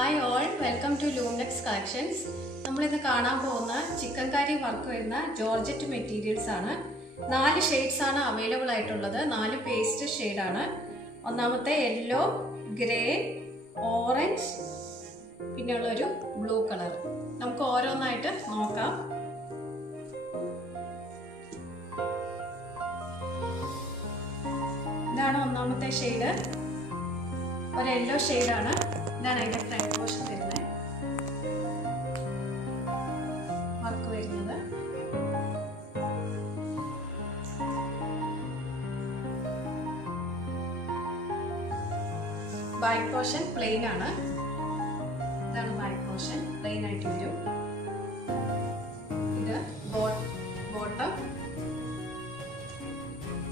Hi all, welcome to Luminex Collections. നമ്മളിത് കാണാൻ പോകുന്ന ചിക്കൻ കറി വർക്ക് വരുന്ന ജോർജറ്റ് മെറ്റീരിയൽസ് ആണ്. 4 ഷെയ്ഡ്സ് ആണ് അവൈലബിൾ ആയിട്ടുള്ളത്. 4 പേസ്റ്റ് ഷെയ്ഡ് ആണ്. ഒന്നാമത്തെ യെല്ലോ, ഗ്രേ, ഓറഞ്ച്, പിന്നെ ഉള്ളൊരു ബ്ലൂ കളർ. നമുക്ക് ഓരോന്നായിട്ട് നോക്കാം. ഇതാണ് ഒന്നാമത്തെ ഷെയ്ഡ്. ഒരു യെല്ലോ ഷെയ്ഡ് ആണ്. ഇതാണ് അതിന്റെ ഫ്രണ്ട് പോർഷൻ വരുന്നത്. വർക്ക് വരുന്നത് ബാക്ക് പോർഷൻ പ്ലെയിൻ ആണ്. ഇതാണ് ബാക്ക് പോർഷൻ, പ്ലെയിൻ ആയിട്ട് വരും. ഇത് ബോട്ടം,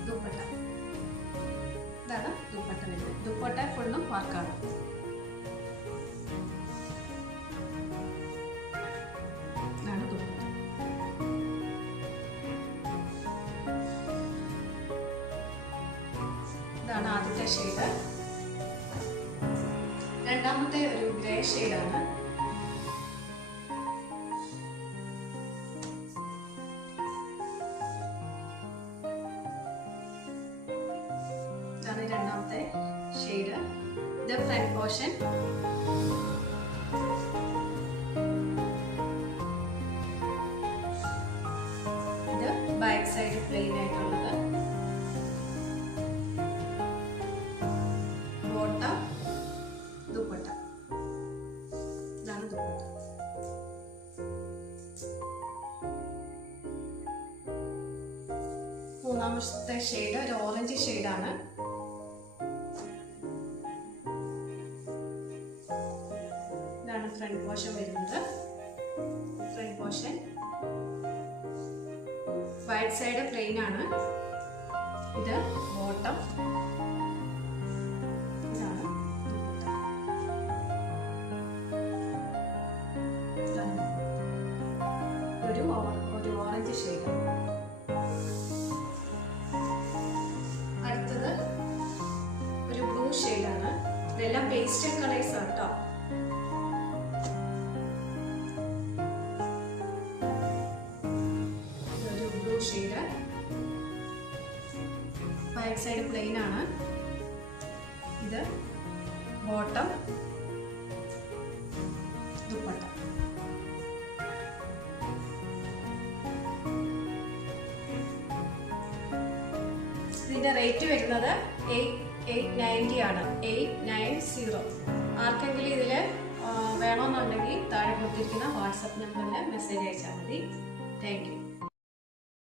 ദുപ്പട്ട. ഇതാണ് ദുപ്പട്ട വരുന്നത്. ദുപ്പട്ട ഫുള്ളും വർക്കാണ്. ഇതാണ് ആദ്യത്തെ ഷെയ്ഡ്. രണ്ടാമത്തെ ഒരു ഗ്രേ ഷെയ്ഡാണ്. ഇതാണ് രണ്ടാമത്തെ ഷെയ്ഡ്. ഇത് ഫ്രണ്ട് പോർഷൻ. ഇത് ബാക്ക് സൈഡ് പ്ലെയിൻ ആയിട്ടുള്ളത്. ദുപ്പട്ട. ഇതാണ് ദുപ്പട്ട. മൂന്നാമത്തെ ഷെയ്ഡ് ഒരു ഓറഞ്ച് ഷെയ്ഡാണ്. ഇതാണ് ഫ്രണ്ട് പോർഷൻ വരുന്നത്. Front portion back side plain ആണ്. ഇത് ബോട്ടം. ഒരു ഓറഞ്ച് ഷെയ്ഡ്. അടുത്തത് ഒരു ബ്ലൂ ഷെയ്ഡാണ്. ഇതെല്ലാം പേസ്റ്റൽ കളേഴ്സ് ആണ് കേട്ടോ. ഇതൊരു blue shade. Back side plain ആണ്. ഇത് ബോട്ടം, ദുപ്പട്ട. ഇതിന്റെ റേറ്റ് വരുന്നത് 890 ആണ്. 890. ആർക്കെങ്കിലും ഇതിൽ വേണമെന്നുണ്ടെങ്കിൽ താഴെ കൊടുത്തിരിക്കുന്ന വാട്സപ്പ് നമ്പറിൽ മെസ്സേജ് അയച്ചാൽ മതി. Thank you.